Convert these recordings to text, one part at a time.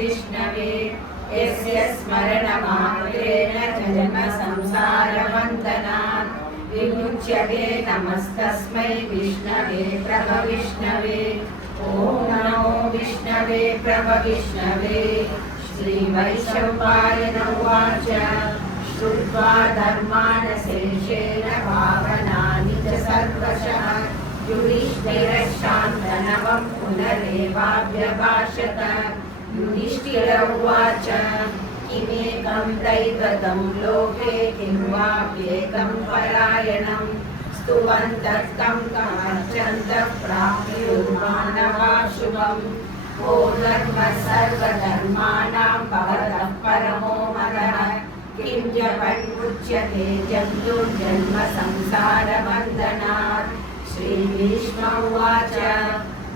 विष्णवे यस्य स्मरणमात्रेण जन्म संसारबन्धनात् विमुच्यते नमस्तस्मै विष्णवे प्रभविष्णवे। ॐ नमो विष्णवे प्रभविष्णवे। श्रीवैशम्पायन उवाच श्रुत्वा धर्मानशेषेण भावनानि च सर्वशः युधिष्ठिरशान्तनवं पुनरेवाभ्यभाषत। युधिष्ठिर उवाच किमेकं दैवतं लोके किं वाप्येकं परायणं स्तुवन्तः कं कमर्चन्तः प्राप्नुर्मानवा शुभम्। को धर्मः सर्वधर्माणां भवतः परमो मदः किं जपन्मुच्यते जन्तुर्जन्म संसारबन्धनात्। श्रीभीष्म उवाच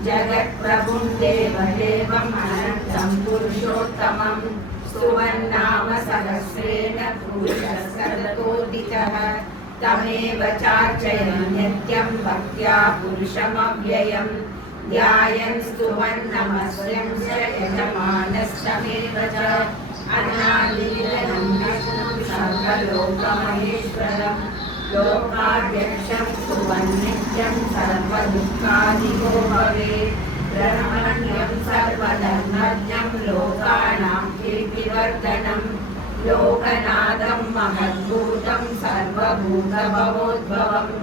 जगत्प्रभुं देवदेवम् अनन्तं पुरुषोत्तमं स्तुवन्नाम सहस्रेण पुरुषः सततोऽधिकः तमेव चार्चयन् नित्यं भक्त्या पुरुषमव्ययम् ध्यायन् स्तुवन् नमस्यं स यजमानस्तमेव च अनादिनिधनं विष्णुं सर्वलोकमहेश्वरं लोकाध्यक्षं स्तुवन् नित्यं सर्वदुःखादिको भवेत्। ब्रह्मण्यं सर्वधर्मज्ञं लोकानां कीर्तिवर्धनं लोकनाथं महद्भूतं सर्वभूतभवोद्भवम्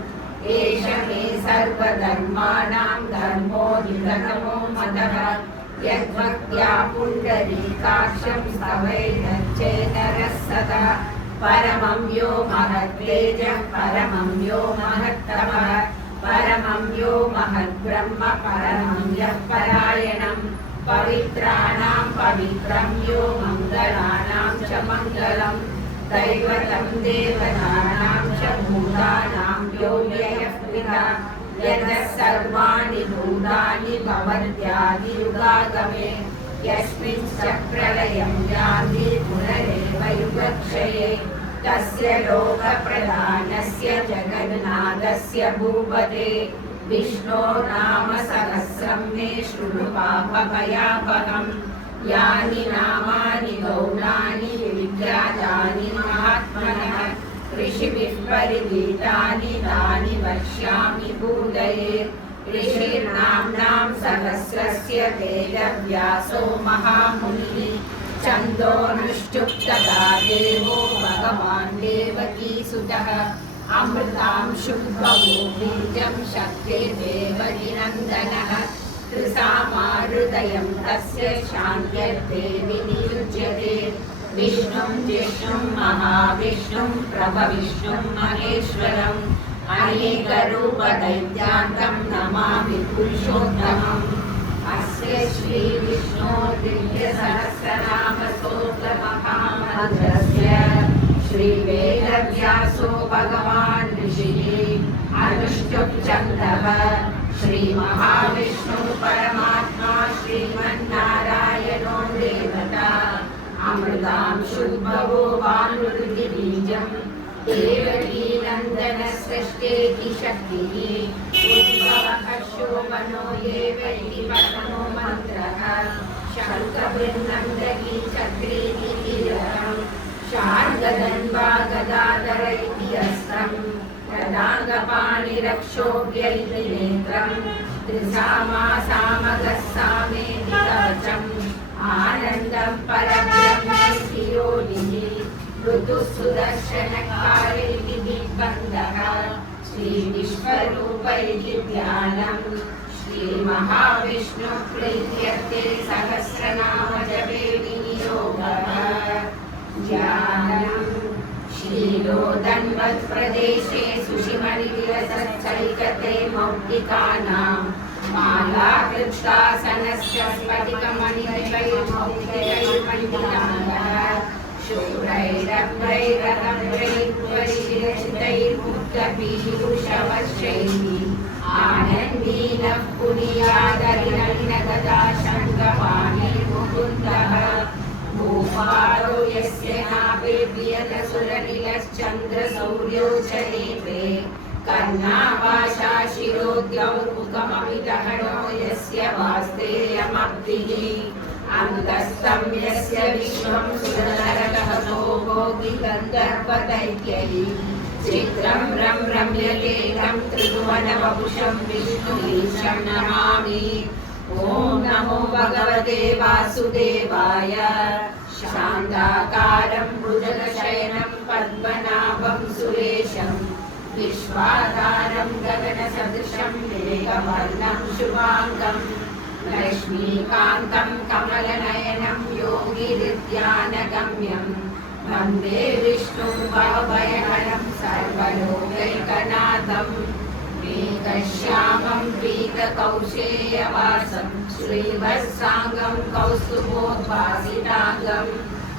एष मे सर्वधर्माणां धर्मोऽधिकतमो मतः यद्भक्त्या पुण्डरीकाक्षं स्तवैरर्चेतरः सदा। परमं यो महद्वेजः परमं यो महत्तमः परमं यो महद्ब्रह्म परमं यः परायणं पवित्राणां पवित्रं यो मङ्गलानां च मङ्गलम् दैवतं देवतानां च भूतानां यो व्ययः पिता यतः सर्वाणि भूतानि भवन्त्यादियुगागमे यस्मिन् च प्रलयं याति पुनरेव युगक्षये तस्य लोकप्रधानस्य जगन्नाथस्य भूपते विष्णो नाम सहस्रं मे शृणु पापभयापहम्। यानि नामानि गौणानि विख्यातानि महात्मनः ऋषिभिः परिगीतानि तानि वक्ष्यामि भूतये। ऋषिर्नाम्नां सहस्रस्य वेदव्यासो महामुनिः छन्दोनुष्टुप्तदा देवो भगवान् देवकीसुतः अमृतांशुं बभूव बीजं शक्तिर्देवकीनन्दनः त्रिसामाहृदयं तस्य शान्त्यर्थे विनियुज्यते। विष्णुं जिष्णुं महाविष्णुं प्रभविष्णुं महेश्वरम् अनेकरूपदैत्यान्तं नमामि पुरुषोत्तमम्। अस्य श्रीविष्णोः दिव्यसहस्रनामस्तोत्रमहामन्त्रस्य श्रीवेदव्यासो भगवान् ऋषिः अनुष्टुप् छन्दः श्रीमहाविष्णु परमात्मा श्रीमन्नारायणो देवता अमृतांशुद्भवो वानुरुधिबीजं देवकीनन्दनसृष्टेति शक्तिः उद्भवः शोभनो एव इति परमो मन्त्रः शङ्खबृन्नन्दकी चक्रीति कीलकं शार्ङ्गधन्वा गदाधर इति अस्त्रम् तदाङ्गपाणिरक्षोभ्य इति नेत्रम् त्रिसामा सामगः सामेति कवचम् आनन्दं परब्रह्मेति योनिः ऋतुः सुदर्शनकाले इति दिग्बन्धः श्रीविश्वरूप इति ध्यानम् श्रीमहाविष्णुः प्रीत्यर्थे सहस्रनामजपे विनियोगः ध्यानम्। शीलोदन्वत्प्रदेशे सुषिमणिविलसच्चैकते मौक्तिकानां मालाकृष्टासनस्य स्फटिकमणिमैर्मौक्तिकैर्मण्डिताः शुभ्रैरभ्रैरगभ्रैर्परिचितैर्मुक्तपीयूषवश्यैः आनन्दीनः पुनीयादरिणगदा शङ्खपाणिर्मुकुन्दः भूपालो यस्य नाभिर्यतसुरनिलश्चन्द्रसौर्यौ च नेत्रे कर्णावाशा शिरोद्यौर्मुखममितहनो यस्य वास्तेयमब्धिः अन्तस्तं यस्य विश्वं सुरनरकहतो भोगि गन्धर्वदैत्यैः चित्रं रम्यते तं त्रिभुवनवपुषं विष्णुमीशं नमामि। ॐ नमो भगवते वासुदेवाय। शान्ताकारं भुजगशयनं पद्मनाभं सुरेशं विश्वाधारं गगनसदृशं मेघवर्णं शुभाङ्गं लक्ष्मीकान्तं कमलनयनं योगिहृद्यानगम्यं वन्दे विष्णुं भवभयहरं सर्वलोकैकनाथम्। मेघश्यामं पीतकौशेयवासं श्रीवत्साङ्गं कौस्तुभोद्भासिताङ्गं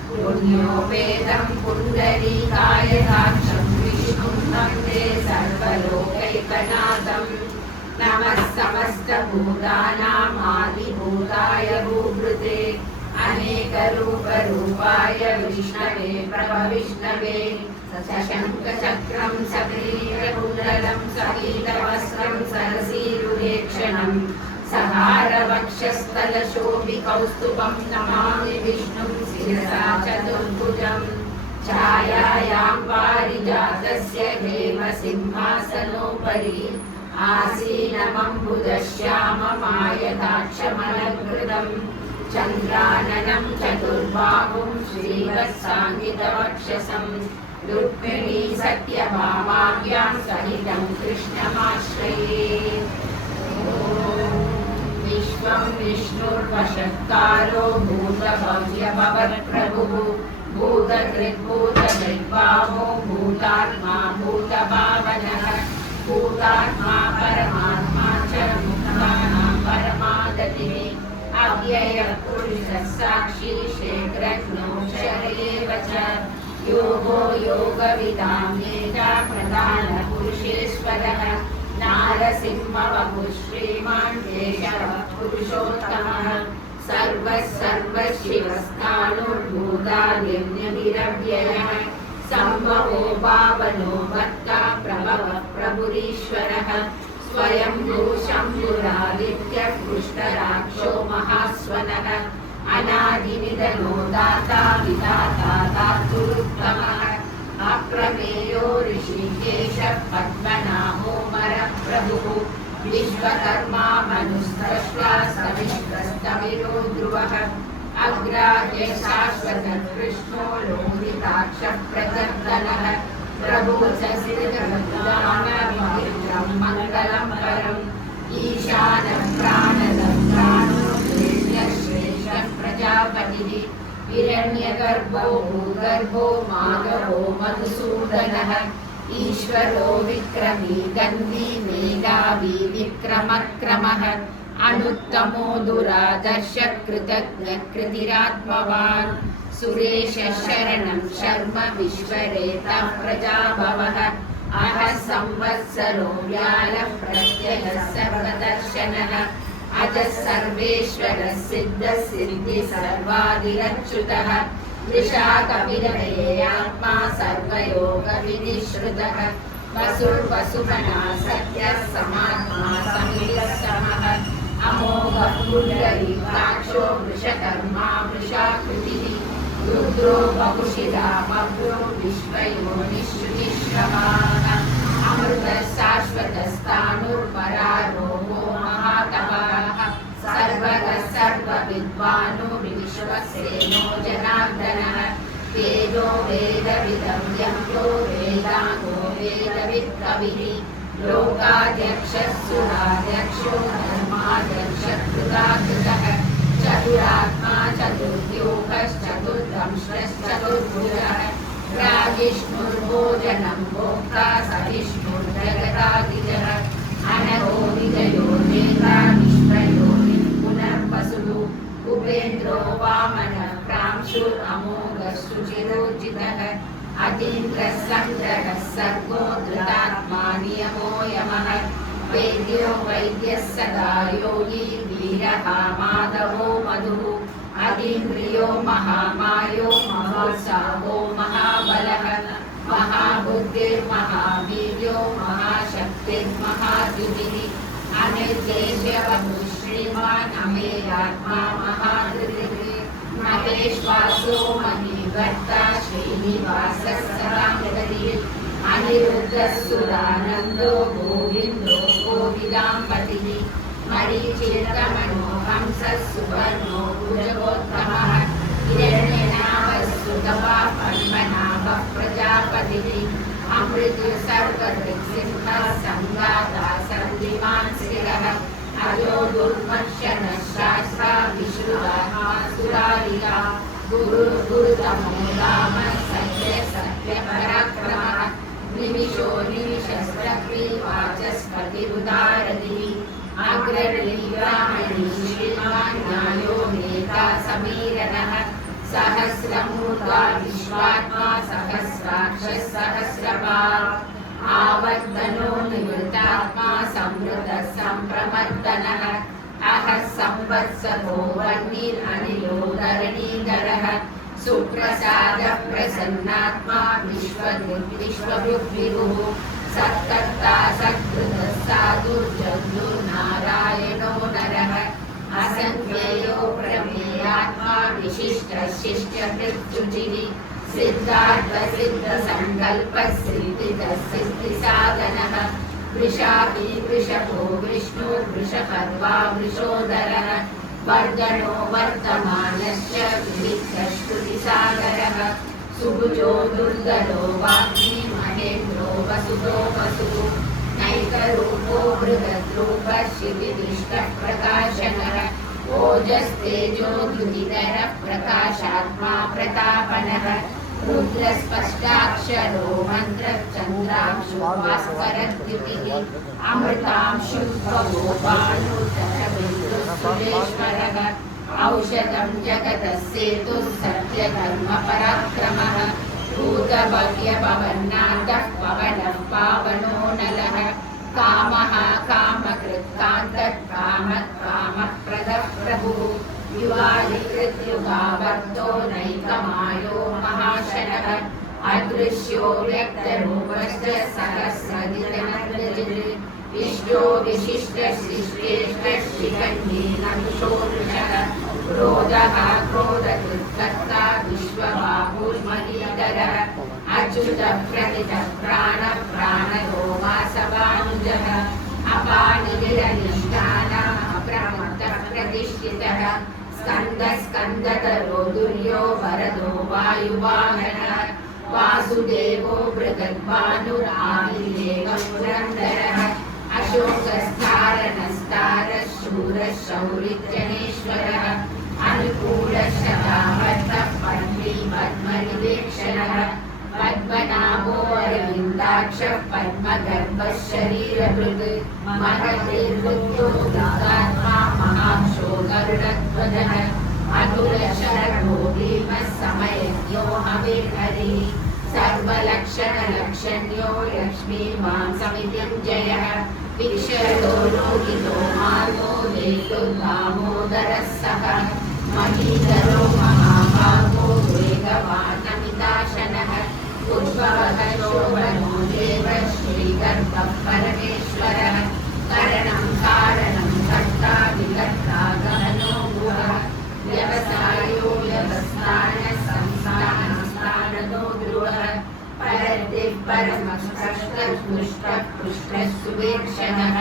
पुण्योपेतं पुण्डरीकायदाक्षं विष्णुं वन्दे सर्वलोकैकनाथम्। नमः समस्तभूतानामादिभूताय भूभृते अनेकरूपरूपाय विष्णवे प्रभविष्णवे सशङ्खचक्रं सग्रीवकुण्डलं सपीतवस्त्रं सरसीरुहेक्षणं सहारवक्षस्थलशोभिकौस्तुभं नमामि विष्णुं शिरसा चतुर्भुजं। छायायां पारिजातस्य हेमसिंहासनोपरि आसीनमम्बुजश्याममायताक्षमलङ्कृतं चन्द्राननं चतुर्बाहुं श्रीवत्साङ्गितवक्षसं रुक्मिणी सत्यभामाभ्यां सहितं कृष्णमाश्रये। विश्वं विष्णुर्वषत्कारो भूतभव्यभवत्प्रभुः भूतकृद्भूतनिर्भावो भूतात्मा भूतभावनः भूतात्मा परमात्मा च मुक्तानां परमागतिः अव्ययपुरुषः साक्षी क्षेत्रज्ञोऽक्षर एव च योगो योगविदां येता प्रधानपुरुषेश्वरः नारसिंहवपुः श्रीमान् केशवः पुरुषोत्तमः सर्वशिवस्थाणुर्भूतादिव्यनिरव्ययः सम्भवो भावनो भर्ता प्रभवः प्रभुरीश्वरः स्वयं शम्भुरादित्यः पुष्टराक्षो महास्वनः अनादिनिधनो दाता विधाता धातुरुत्तमः अप्रमेयो ऋषिकेशः पद्मनाभो मरप्रभुः विश्वकर्मा मनुस्त्रष्टा सविश्वस्तमिरो ध्रुवः अग्राह्य शाश्वतः कृष्णो लोहिताक्षः प्रजर्दनः प्रभुर्जसिरगदानविचित्रं मङ्गलं परम् ईशानः प्राणदः प्राणो श्रेष्ठः प्रजापतिः हिरण्यगर्भो भूगर्भो माधवो मधुसूदनः ईश्वरो विक्रमी गन्धी मेधावी विक्रमक्रमः अनुत्तमो दुरादर्श कृतज्ञकृतिरात्मवान् सुरेश शरणं शर्म विश्वरेतः प्रजाभवः अह संवत्सरो व्यालः प्रत्ययः सर्वदर्शनः अजः सर्वेश्वरः सिद्धः सिद्धिः सर्वादिरच्युतः वृषाकविरमेयात्मा सर्वयोगविनिश्रुतः वसुर्वसुमना सत्यः समात्मा समितः अमोघः पुण्डरीकाक्षो वृषकर्मा वृषाकृतिः रुद्रो बहुशिरा मग्रो विश्वयोनिश्रुतिश्रवाः अमृतः शाश्वतस्तानुर्परारोहो महातपः सर्वगः सर्वविद्वानो विश्वसेनो जनार्दनः वेदो वेदविदं यन्तो वेदाङ्गो वेदवित्कविः लोकाध्यक्षः सुराध्यक्षो धर्माध्यक्षः कृताकृतः चतुरात्मा चतुर्व्यूहश्चतुर्दंश्रश्चतुर्भुजः राजिष्णुर्भोजनं भोक्ता सहिष्णुर्जगदादिजः अनघो विजयो नेता विश्वयोनिः पुनर्वसुः उपेन्द्रो वामनः प्रांशुरमोघः शुचिरोचितः अतीन्द्रः सन्द्रः सर्गो धृतात्मा नियमो यमः वेद्यो वैद्यः सदा योगी वीरः माधवो मधुः अतीन्द्रियो महामायो महोत्साहो महाबलः महाबुद्धिर्महावीर्यो महाशक्तिर्महाद्युतिः अनिर्देश्यवपुः श्रीमान् अमेयात्मा महाधृतिः महाबलेश्वासो महीभर्ता श्रीनिवासः सदामृगतिः अनिरुद्धः सुरानन्दो गोविन्दो गोविदाम्पतिः मरीचिर्गमनो हंसः सुवर्णो भुजगोत्तमः हिरण्यनाभस्तुतवा पद्मनाभः प्रजापतिः अमृतः सर्वदृक्सिंहः सङ्गाता सर्विमान् शिरः अजो दुर्मर्शनः शास्त्रा विश्रुवाहा सुरारिका गुरुतमो रामः सत्यपराक्रमः निमिषो निमिषस्त्रक्री वाचस्पतिरुदारतिः अग्रणी ब्राह्मणी श्रीमान् न्यायो नेता समीरणः सहस्रमूर्धा विश्वात्मा सहस्राक्षः सहस्रपात् आवर्तनो निवृत्तात्मा संवृतः सम्प्रमर्दनः अहः संवत्सरो वह्निरनिलो धरणीधरः सुप्रसादः प्रसन्नात्मा विश्वभुग्विभुः सत्कर्ता सत्कृतः साधुर्जन्तुर्नारायणो नरः असङ्ख्येयो प्रमेयात्मा विशिष्टः शिष्टकृत्युचिः सिद्धार्थसिद्धसङ्कल्पः सिद्धिदः सिद्धिसाधनः वृषापि वृषभो विष्णु वृषपर्वा वृषोदरः वर्धनो वर्तमानश्च विविधस्तुतिसागरः सुभुजो दुर्धरो वाग्मी महेन्द्रो वसुतो वसुः नैकरूपो बृहद्रूपः शिविदिष्टः प्रकाशनः ओजस्तेजो द्युतिधरः प्रकाशात्मा प्रतापनः रुद्रस्पष्टाक्षरो मन्त्रः चन्द्रांशु भास्करद्युतिः अमृतांशुत्वगोपानुतरबिन्दुः औषधं जगतः सेतुः सत्यधर्मपराक्रमः भूतभव्यपवन्नाथः पवनः पावनो नलः कामः कामकृत्कान्तः कामप्रदः प्रभुः युवादिकृत्युगावर्तो नैकमायो महाशनः अदृश्यो व्यक्तरूपश्च सहस्रदिनमृजिः इष्टो विशिष्टशिष्टेष्टः शिखण्डीनमुषोरुषः क्रोधः क्रोधकृत्कर्ता विश्वबाहुर्महीधरः अच्युतः प्रतितः प्राणः प्राणयो वासवानुजः अपानिविरनिष्ठानः अप्रमत्तः प्रतिष्ठितः स्कन्दः स्कन्दधरो दुर्यो वरदो वायुवाहनः वासुदेवो बृहद्भानुराविर्देवः पुरन्दरः अशोकस्तारणस्तारः शूरः शौरिजनेश्वरः अनुकूलः शतावर्तः पद्मी पद्मनिवेक्षणः पद्मनाभो अरविन्दाक्षः पद्मगर्भः शरीरभृत् महतिर्मृत्युदात्मा महाक्षो गरुडध्वजः अतुलशरणो भीमः समयज्ञो हविर्हरिः सर्वलक्षणलक्षण्यो लक्ष्मीवां समितिञ्जयः विक्षयो लोहितो मार्गो हेतुर्दामोदरः सः महीधरो महाभागो वेगवानमिताशनः उद्भवः शोभनो देवः श्रीगर्भः परमेश्वरः करणं कारणं कर्ता विकर्ता गहनो गुहः व्यवसायो व्यवस्थानः संस्थानस्थानतो ध्रुवः परद्दिक् परमस्पष्टः पुष्टः पुष्टः सुवीक्षणः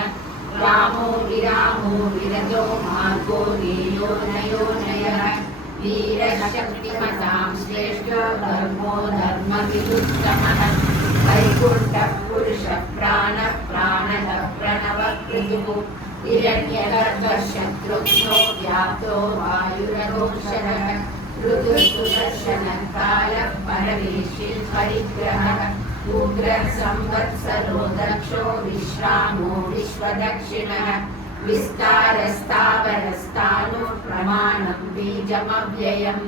रामो विरामो विरतो मार्गो नेयो नयो नयः वीरशक्तिमतां श्रेष्ठो धर्मो धर्मविदुत्तमः वैकुण्ठः पुरुषः प्राणः प्राणः प्रणवः पृथुः हिरण्यगर्भः शत्रुघ्नो व्याप्तो वायुरघोषरः ऋतुसुदर्शनः कालः परमेशी परिग्रहः उग्रः संवत्सरो दक्षो विश्रामो विश्वदक्षिणः विस्तारस्तावरस्तानुः प्रमाणं बीजमव्ययम्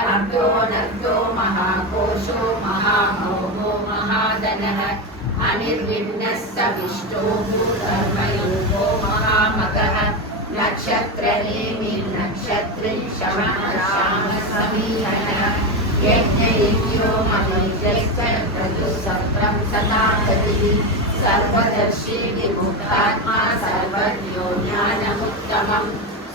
अर्धोऽनर्धो महाकोशो महाभोगो महाधनः अनिर्विण्णः सविष्टो भूधर्मयोगो महामगः नक्षत्रनेमिर्नक्षत्रिं श्यामसमीरणः यज्ञयज्ञो मनुष्यस्तः सदा गतिः सर्वदर्शी विमुक्तात्मा सर्वज्ञो ज्ञानमुत्तमम्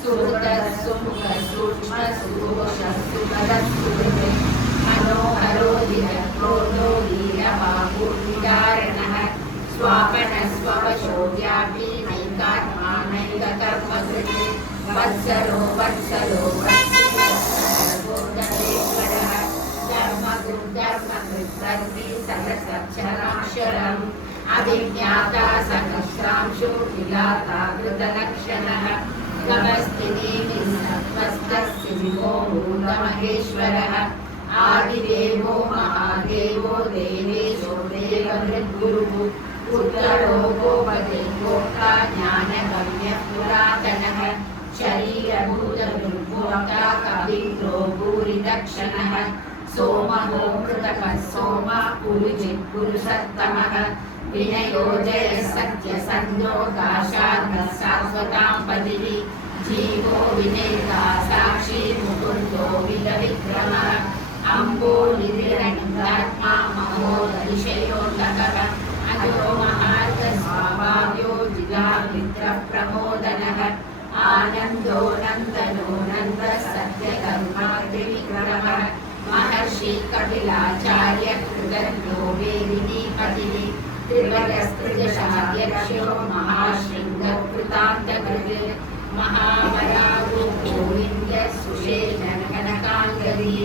सुहृदः सुमुखः सूक्ष्मः सुघोषः सुखदः सुहृदः मनोहरो धीरक्रोधो वीरबाहुर्विदारणः स्वापनः स्ववशो व्यापी नैकात्मा नैककर्मकृत् वत्सलो वत्सलो वत्सलोदनेश्वरः धर्मकृद्धर्मकृत्तर्वी सहस्रक्षराक्षरम् अभिज्ञाता सहस्रांशो विलाता कृतलक्षणः गमस्तिनीति सत्त्वस्तः सिंहो भूतमहेश्वरः आदिदेवो महादेवो देवेशो देवहृद्गुरुः उत्तरो गोपते गोप्ता ज्ञानगम्यः पुरातनः शरीरभूतभृद्भोक्ता कवित्रो भूरिदक्षिणः सोमो कृतकः सोमा पुरुजित्पुरुषत्तमः विनयो जयः सत्यसन्धो दाशार्हः शाश्वतां पदिः जीवो विनेता साक्षी मुकुन्दो विलविक्रमः अम्बो निधिरनिन्दात्मा महोदधिशयोन्दकः अजो महार्घस्वाभाव्यो जिलामित्रप्रमोदनः आनन्दो नन्दनो नन्दः सत्यकर्मादिविक्रमः महर्षि कपिलाचार्य कृतज्ञो वेदिनीपतिः त्रिवरस्त्रिदशाध्यक्षो महाशृङ्गकृतान्तकृत् महावरागो गोविन्दः सुषेणकनकाङ्गदी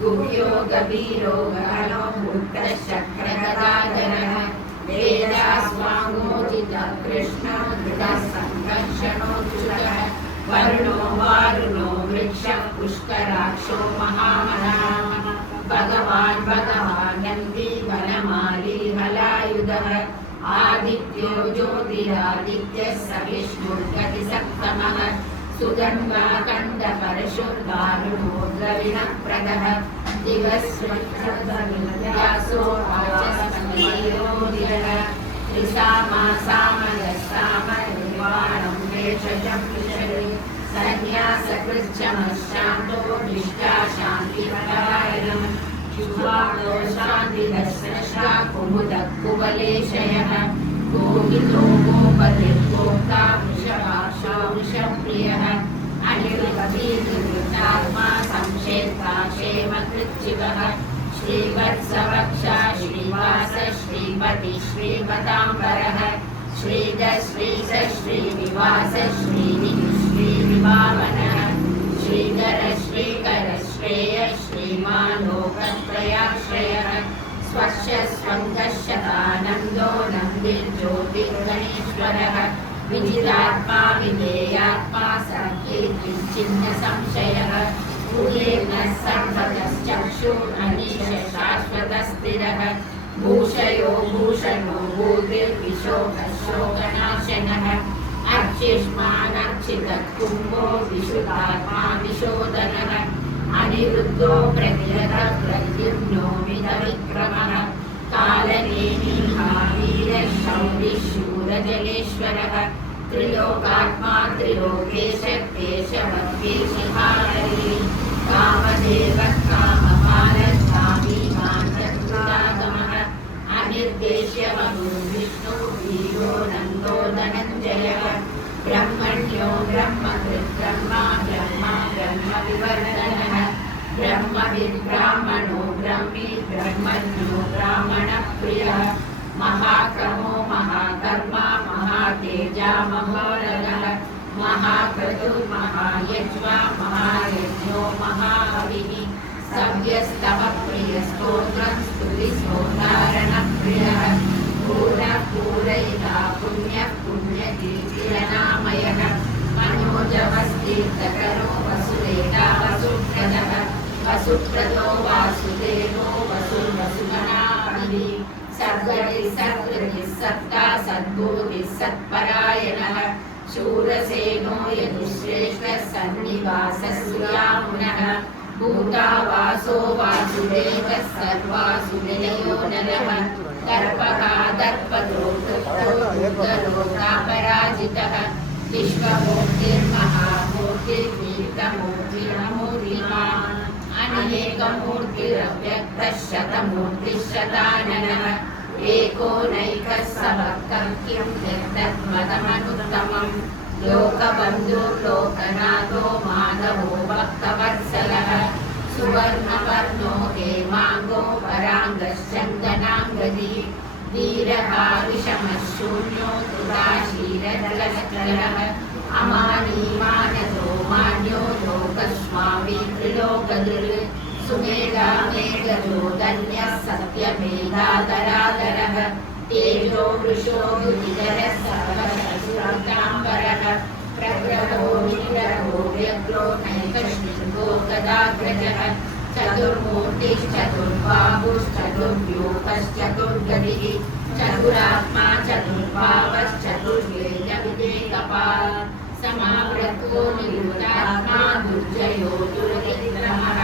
गुह्यो गभीरो गहनो मूर्तः शक्रगदाधरः वेदास्वाङ्गोजितः कृष्णो धृतः सङ्कर्षणोच्युतः वरुणो वारुणो वृक्षः पुष्कराक्षो महामनः भगवान् नन्दी वनमाली हलायुधः आदित्यो ज्योतिरादित्यः स विष्णुर्गतिसप्तमः सुगन्धाकण्डपरशुर्दारुणो द्रविणप्रदः दिवस्वच्छ्रव्यासो वाचस्पतियोदिरः त्रिसामासामयसामनिर्वाणं वेषजं विषये सन्न्यासकृच्छमशान्तो निष्ठा शान्तिपरायणम् शुभाङ्गो शान्तिदर्शनशा कुमुदः कुवलेशयः गोहितो गोपतिर्गोक्ता वृषभाक्षो वृषप्रियः अनिर्वतीर्वृतात्मा संक्षेप्ता क्षेमकृच्छिवः श्रीवत्सवक्षा श्रीवास श्रीपति श्रीपताम्बरः श्रीधः श्रीश श्रीनिवास श्रीनिधि श्रीविभावनः श्रीधर श्रीकर श्रेय श्रीमान् लोकत्रयाश्रयः स्वस्य स्वङ्गः शतानन्दो नन्दिर्ज्योतिर्गणेश्वरः विजितात्मा विधेयात्मा सङ्कीर्तिश्चिह्न संशयः उदीर्णः सर्वतश्चक्षुरनीश शाश्वतस्थिरः भूषयो भूषणो भूतिर्विशोकः शोकनाशनः अर्चिष्मानर्चितः कुम्भो विशुद्धात्मा विशोधनः अनिरुद्धो प्रतिहतः प्रद्युम्नो विधविक्रमः कालनेमी महावीरः शौरिशूरजलेश्वरः त्रिलोकात्मा त्रिलोकेशः केशवद्वेषहारी कामदेवः कामपालः कामी मान्तकृतागमः अनिर्देश्यमगुरुर्विष्णुः वीरो नन्दो धनञ्जयः ब्रह्मण्यो ब्रह्मकृद्ब्रह्मा ब्रह्मा ब्रह्मविवर्धनः ब्रह्मविद्ब्राह्मणो ब्रह्मी ब्रह्मज्ञो ब्राह्मणप्रियः महाक्रमो महाकर्मा महातेजा महोदरः महाक्रतुर्महायज्वा महायज्ञो महाहविः सव्यस्तमप्रियस्तोत्रं स्तुतिस्तोतारणप्रियः पूर्णः पूरयिता पुण्यः पुण्यकीर्तिरनामयः मनोजवस्तीर्थकरो वसुदेवा वसुप्रदः वसुप्रदो वासुदेवो वसुर्वसुगणापतिः सद्गतिः सत्कृतिः सत्ता सद्बुद्धिः सत्परायणः शूरसेनो यदुश्रेष्ठः सन्निवासः सुरामुनः भूतावासो वासुदेवः सर्वासुविनयो नरः दर्पः दर्पतो लोकापराजितः विश्वमूर्तिर्महामूर्तिर्तीर्थमूर्तिर्मूर्तिमान् अनेकमूर्तिरव्यक्तः शतमूर्तिः शताननः एको नैकः सभक्तं किं यत्तद्मदमनुत्तमम् लोकबन्धुर्लोकनाथो माधवो भक्तवत्सलः सुवर्णवर्णो हेमाङ्गो वराङ्गश्चन्दनाङ्गदी वीरः विषमशून्यो तुलाशीलजलश्चलः अमानीमानसो मान्यो लोकस्वामी त्रिलोकदृक् सुमेधा मेघजो धन्यः सत्यमेधाधराधरः तेजो वृषो युधिधरः सर्वशस्त्राम्बरः प्रग्रहो निग्रहो व्यग्रो नैकश्चितो गदाग्रजः चतुर्मूर्तिश्चतुर्बाहुश्चतुर्व्यूहश्चतुर्गतिः चतुरात्मा चतुर्भावश्चतुर्वेदविवेकपाल् समावृतो नियुक्तात्मा दुर्जयो दुर्विक्रमः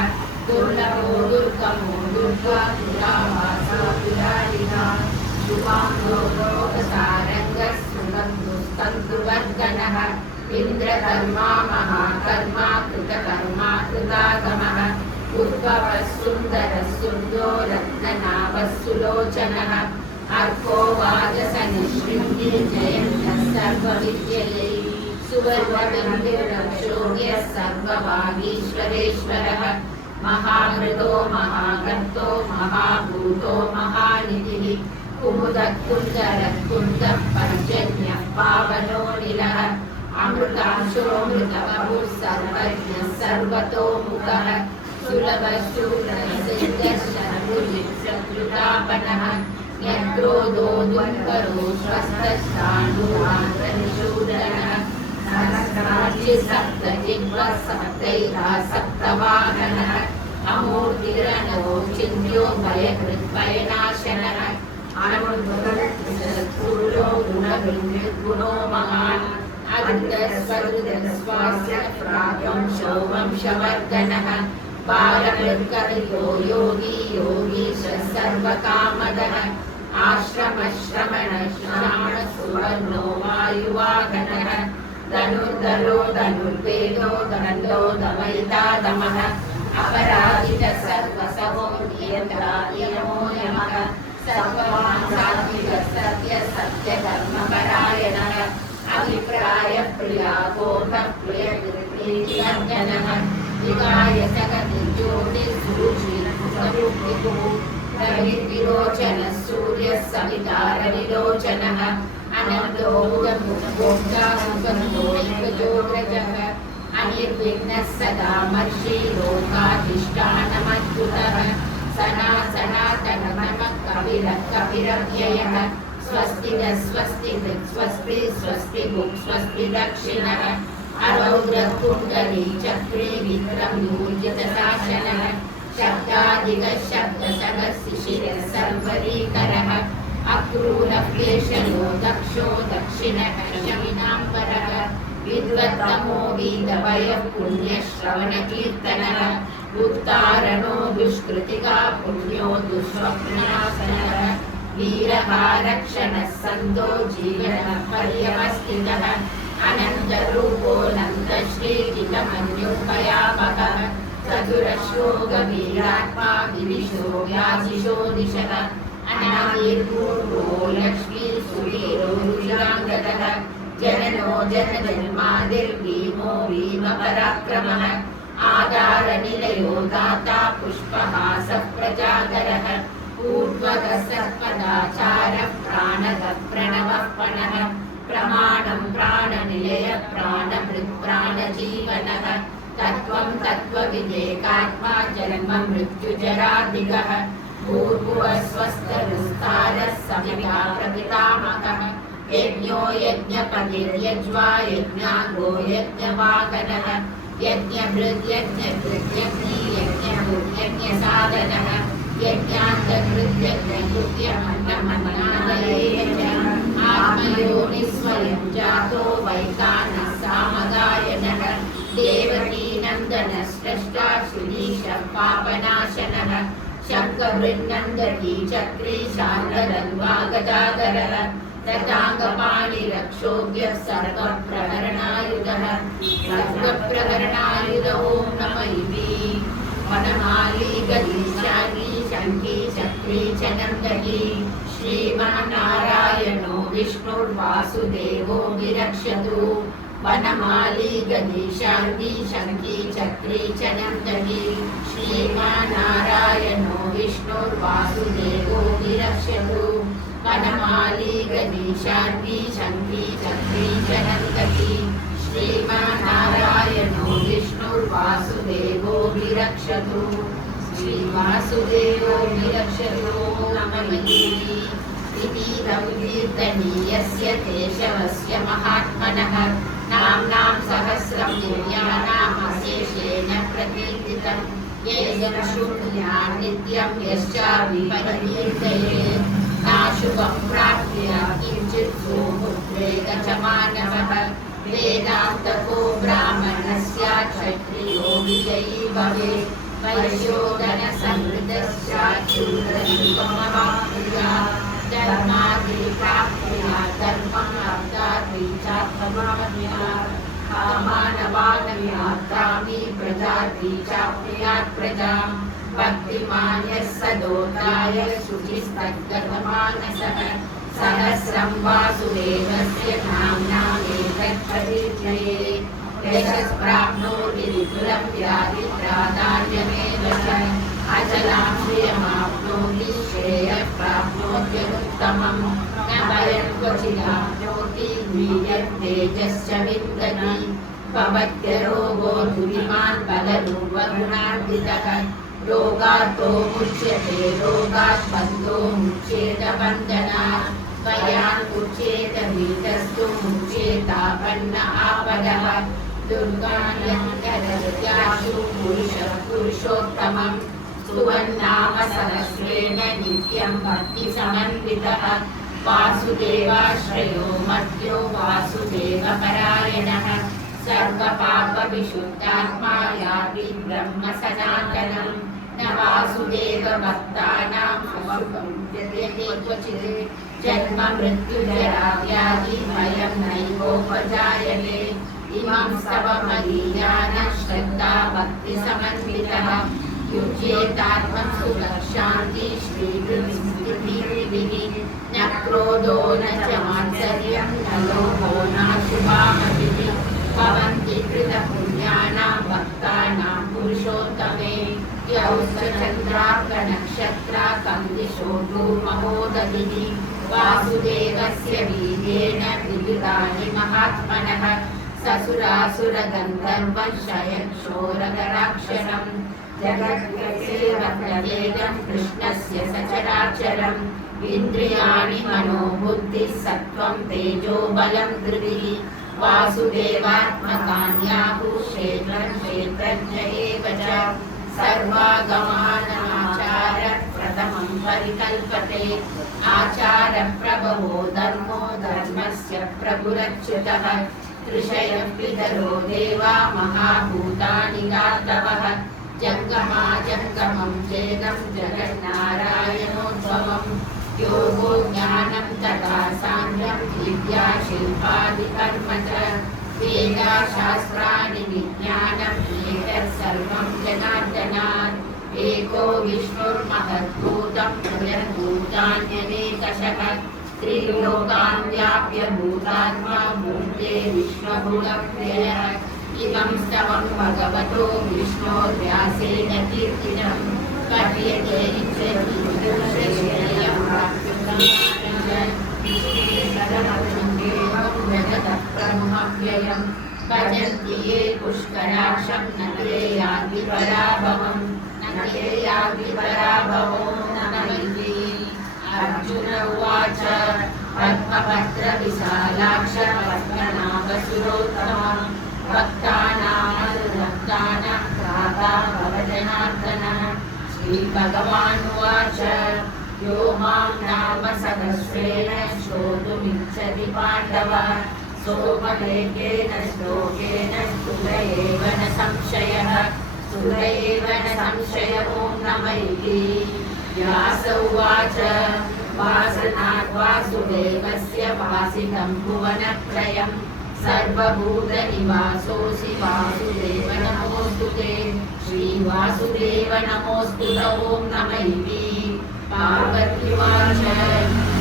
दुर्लभो दुर्गमो दुर्गा दुरावासो दुरारिणा शुभाङ्गो लोकसारङ्गः सुबन्धुस्तन्तुवर्गणः इन्द्रकर्मा महाकर्मा कृतकर्मा कृतागमः उद्भवः सुन्दरः सुन्दो रत्ननाभः सुलोचनः अर्को वाजसनिशृङ्गी जयन्तः सर्वविद्ययै सुवर्णबिन्दुरक्षोभ्यः सर्वभागीश्वरेश्वरः महामृतो महागर्तो महाभूतो महानिधिः कुमुदः कुन्दः पर्जन्यः पावनोऽनिलः अमृतांशोऽमृतवपुः सर्वज्ञः सर्वतोमुखः सुलभः शूरसिद्धः शर्वुजित्सकृतापनः यत्क्रोधो दुर्करो स्वस्थश्चाणुरान्धनिषूदनः सहस्राक्षि सप्तजिह्वः सप्तैधा सप्तवाहनः अमूर्तिरनो चिन्त्यो भयकृद्भयनाशनः अनुभवो गुणो महान् अग्रस्वरुदस्वास्य प्रागंशो वंशवर्धनः बालवृत्कर्यो योगी योगीशः सर्वकामदः आश्रमश्रमणश्राणसुवर्णो वायुवाहनः धनुर्धरो धनुर्वेदो दण्डो दमयितादमः अपराजितः सर्वसवो नियन्ता नियमो यमः सर्ववान् सात्विकः सत्यः सत्यधर्मपरायणः अभिप्रायः प्रिया गोपः प्रियप्रीतिवर्धनः विगाय जगद्ज्योतिर्सुरुचिरमुखरुक्तिः रविर्विरोचनः सूर्यः सवितारविलोचनः अनन्तो मुखमुखोक्ता मुखमुखोऽग्रजः अनिर्विघ्नः सदा मर्षि लोकाधिष्ठानमद्भुतः सनातनमः कपिलः कपिरव्ययः स्वस्ति न स्वस्ति स्वस्ति स्वस्ति भुक् स्वस्ति दक्षिणः अरौद्रकुण्डली चक्रे विक्रमूर्जितशासनः शब्दाधिकः शब्दसहस्रशिरः सर्वरीकरः अक्रूरः क्लेशयो दक्षो दक्षिणः शमिनाम्बरः विद्वत्तमो वीतभयः पुण्यश्रवणकीर्तनः उत्तारणो दुष्कृतिका पुण्यो दुःस्वप्ननाशनः वीरः रक्षणः सन्तो जीवनः पर्यवस्थितः अनन्तरूपो नन्दश्रीजितमन्युपयापकः चतुरश्रो गभीरात्मा विविशो व्यासिशो दिशः अनादिर्पूर्वो लक्ष्मीर्सुवीरो रुचिराङ्गदः जननो जनजन्मादिर्भीमो भीमपराक्रमः आधारनिलयो दाता पुष्पहासः प्रजाकरः ऊर्ध्वगः सत्पदाचारः प्राणः प्रणवः पणः प्रमाणं प्राणनिलयः प्राणभृत् प्राणजीवनः तत्त्वं तत्त्वविदेकात्मा जन्म मृत्युजरादिगः भूर्भुवः स्वस्तविस्तारः समिधा प्रपितामहः यज्ञो यज्ञपतिर्यज्वा यज्ञाङ्गो यज्ञवाहनः यज्ञभृत् यज्ञकृत्यग्नि यज्ञभूर्यज्ञसाधनः यज्ञान्तकृत् यज्ञकृत्यमन्नमन्नादये च आत्मयोनिस्वयं जातो वैकानः सामगायनः देवकीनन्दनस्रष्टा श्रीशः पापनाशनः शङ्खभृन्नन्दकी चक्री शार्ङ्गरन्वा गदाधरः रथाङ्गपाणिरक्षोभ्यः सर्वप्रहरणायुधः सर्वप्रहरणायुध ॐ नम इति वनमाली गदीशानी शङ्की चक्री च नन्दकी श्रीमन्नारायणो विष्णुर्वासुदेवो विरक्षतु वनमाली गदीशार्दी शङ्की चक्री च नन्दनी श्रीमान्नारायणो विष्णुर्वासुदेवो विरक्षतु वनमाली गदीशार्दी शङ्की चक्री च नन्दनी श्रीमान्नारायणो विष्णुर्वासुदेवो विरक्षतु श्रीवासुदेवो विरक्षतु नमः इतीदं कीर्तनीयस्य केशवस्य महात्मनः नाम्नां सहस्रं दिव्यानामशेषेण प्रकीर्तितं येन शृणुयात् नित्यं यश्चाभिपरिकीर्तयेत् नाशुभं प्राप्य किञ्चित् सुमुद्रे गजमानवः वेदान्तको ब्राह्मणस्य क्षत्रियो विजयी भवेत् वैश्योदनसमृद्धश्चाच्युतसुखमवाप्नुयात् धर्मादिप्राप्त्या धर्मम् अर्थार्थी चाप्तमाप्नुयात् कामानवानव्याप्तामि प्रजाति चाप्नुयात् प्रजां भक्तिमान् यः सदोताय शुचिस्तद्गतमानसः सहस्रं वासुदेवस्य नाम्नामेतत् प्रकीर्तयेत् यशस्प्राप्नोति विपुलं व्याधिप्राधान्यमेव च अचलां श्रियमाप्नोति श्रेयः प्राप्नोत्यनुत्तमं न भयं क्वचिदाप्नोति वीर्यं तेजश्च विन्दति भवत्यरोगो धुरिमान् बलरूपगुणान्वितः रोगार्तो मुच्यते रोगात् बन्धो मुच्येत बन्धनात् भयान् मुच्येत वीतस्तु मुच्येतापन्न आपदः दुर्गान्यन्तरत्याशु पुरुषः पुरुषोत्तमं स्तुवन्नाम सहस्रेण नित्यं भक्तिसमन्वितः वासुदेवाश्रयो मर्त्यो वासुदेवपरायणः सर्वपापविशुद्धात्मा याति ब्रह्म सनातनं न वासुदेवभक्तानां शुभं विद्यते क्वचित् जन्म मृत्युजरा व्याधि भयं नैवोपजायते इमं स्तवमदीयान श्रद्धा भक्तिसमन्वितः युज्येतात्मं सुखशान्ति श्रीकृतिभिः न क्रोधो न च मात्सर्यं न लोभो नाशुभामतिः भवन्ति कृतपुण्यानां भक्तानां पुरुषोत्तमे यौस्तचन्द्रार्कनक्षत्राकं दिशो धूमहोदधिः वासुदेवस्य वीर्येण विदुराणि महात्मनः ससुरासुरगन्धर्वं शयक्षोरगराक्षरं जगद्गसेवकवेदं कृष्णस्य सचराचरम् इन्द्रियाणि मनोबुद्धिः सत्त्वं तेजो बलं धृतिः वासुदेवात्मकान्याहुः क्षेत्रं क्षेत्रज्ञ एव च सर्वागमानाचारः प्रथमं परिकल्पते आचारप्रभवो धर्मो धर्मस्य प्रभुरच्युतः ऋषयः पितरो देवा महाभूतानि गातवः जङ्गमाजङ्गमं चेदं जगन्नारायणोद्भवम् योगो ज्ञानं तथा साङ्ख्यं विद्या शिल्पादिकर्म च वेदाशास्त्राणि विज्ञानम् एतत् सर्वं जनार्दनात् एको विष्णुर्महद्भूतं पुनर्भूतान्यनेकशः त्रिलोकान् व्याप्य भूतात्मा भूते विश्वभुवव्ययः इमं स्तवं भगवतो विष्णोर्व्यासेन कीर्तितं कथ्यते ब्रह्मव्ययं भजन्ति ये पुष्कराक्षं न ते यान्ति पराभवं न ते यान्ति पराभवो नमैति अर्जुन उवाच पद्मपत्रविशालाक्ष पद्मनाभसुरोत्तमं भक्तानामनुरक्तानां भ्राता भवजनार्दन श्रीभगवानुवाच यो मां नाम सहस्रेण श्रोतुमिच्छति पाण्डव सोपदेकेन श्लोकेन स्तुत एव न संशयः स्तुत एव न संशयो नमैति व्यास उवाच वासनात् वासुदेवस्य वासितं भुवनत्रयं सर्वभूतनिवासोऽसि वासुदेव नमोऽस्तु ते श्रीवासुदेव नमोऽस्तु ॐ नमैति पार्वत्युवाच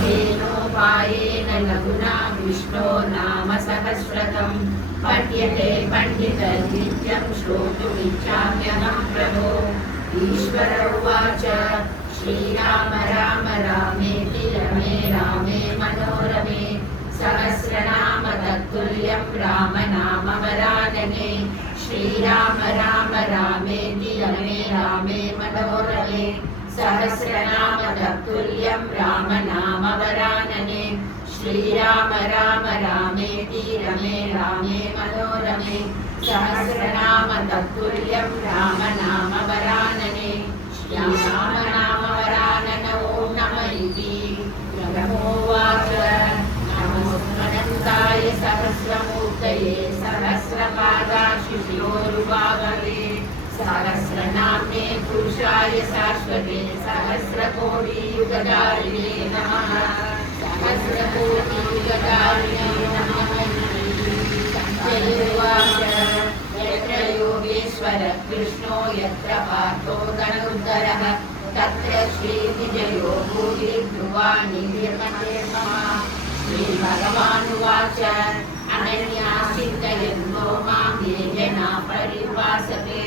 तेनोपायेन लघुना विष्णो नाम सहस्रकं पठ्यते पण्डितनित्यं श्रोतुमिच्छाम्यहं प्रभो। ईश्वर उवाच श्रीराम राम रामेति रमे रामे मनोरमे सहस्रनाम तत्तुल्यं रामनामवरानने। श्रीराम राम रामेति रमे रामे मनोरमे सहस्रनाम तत्तुल्यं रामनामवरानने। श्रीराम राम रामेति रमे रामे मनोरमे सहस्रनाम तत्तुल्यं रामनामवरानने। श्रीरामनामवरानन ॐ नमः इति ब्रह्मोवाच नमोऽनन्ताय सहस्रमूर्तये सहस्रपादाशिशिरोरुबाहवे सहस्रनाम्ने पुरुषाय शाश्वते सहस्रकोटियुगधारिणे नमः। सहस्रकोटियुगधारिणे नमः। संजयोवाच यत्र योगेश्वर कृष्णो यत्र पार्थो धनुर्धरः तत्र श्रीविजयो भूरि ध्रुवाणि निर्मतेर्मः। श्रीभगवानुवाच अनन्या चिन्तयन्तो मां ये जनाः पर्युपासते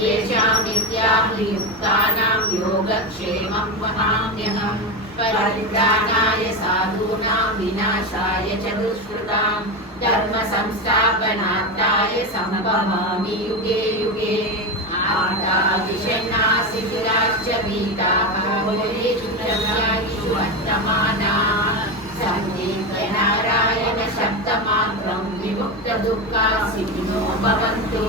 येषां नित्याभियुक्तानां योगक्षेमं वहाम्यहम्। परित्राणाय साधूनां विनाशाय च दुष्कृतां धर्म संस्थापनार्थाय सम्भवामि युगे युगे। आदादिशन्नासिविराश्च भीताः भूतेषु प्रज्ञायिषु वर्तमानाः संकीर्तनारायण शब्दमात्रं विमुक्तदुःखासिनो भवन्तु।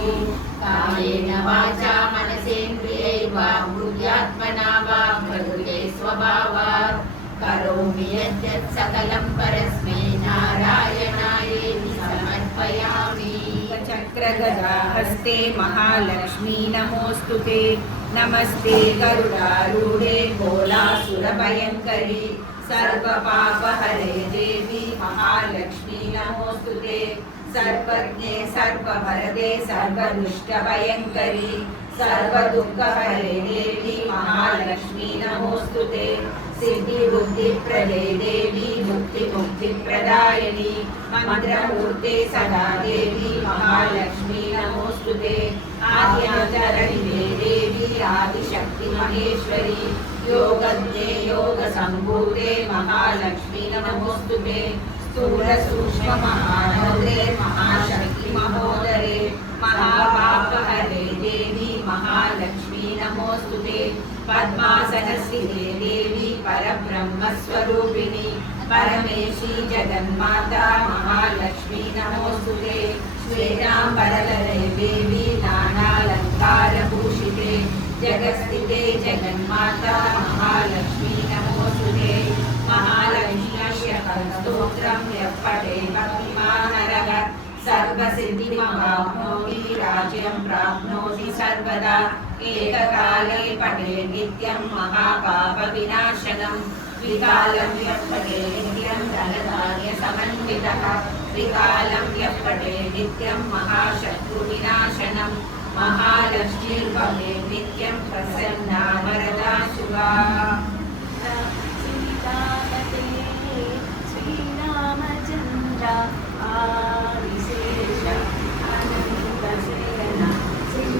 कायेन वाचा मनसेन्द्रियैर्वा बुद्ध्यात्मना वा प्रकृते स्वभावात् करोमि यद्यत् सकलं परस्मै नारायणायेति समर्पयामि। चक्रगदाहस्ते महालक्ष्मी नमोऽस्तुते नमस्ते गरुडारूढे भोलासुरभयङ्करी सर्वपापहरे देवी महालक्ष्मी नमोऽस्तुते। सर्वज्ञे सर्ववरदे सर्वदुष्टभयङ्करी सर्वदुःखहरे देवी महालक्ष्मी नमोऽस्तुते। सिद्धिबुद्धिप्रदे देवी मुक्तिमुक्तिप्रदायिनी मन्त्रमूर्ते सदा देवी महालक्ष्मी नमोऽस्तुते। आद्याचरणे देवी आदिशक्ति महेश्वरी योगज्ञे योगसम्भूते महालक्ष्मी नमोऽस्तुते। स्थूलसूक्ष्ममहानौरे महाशक्ति महोदरे महापापहरे देवी महालक्ष्मी नमोऽस्तुते। पद्मासनस्थिते देवी परब्रह्मस्वरूपिणी परमेशी जगन्माता महालक्ष्मी नमोऽस्तुते। श्वेताम्बरधरे देवी नानालङ्कारभूषिते जगत्स्थिते जगन्माता महालक्ष्मी नमोऽस्तुते। महालक्ष्म्यस्य स्तोत्रं यः पठेत् भक्तिमान् नरः सर्वसिद्धिमवाप्नोति राज्यं प्राप्नोति सर्वदा। एककाले पठेत् नित्यं महापापविनाशनं त्रिकालं यः पठेत् नित्यं धनधान्यसमन्वितः। त्रिकालं यः पठेत् नित्यं महाशत्रुविनाशनं महालक्ष्मीर्भवेत् नित्यं प्रसन्ना वरदा शुभा। श्रीरामचन्द्र आदिशेष अनन्तशयन श्री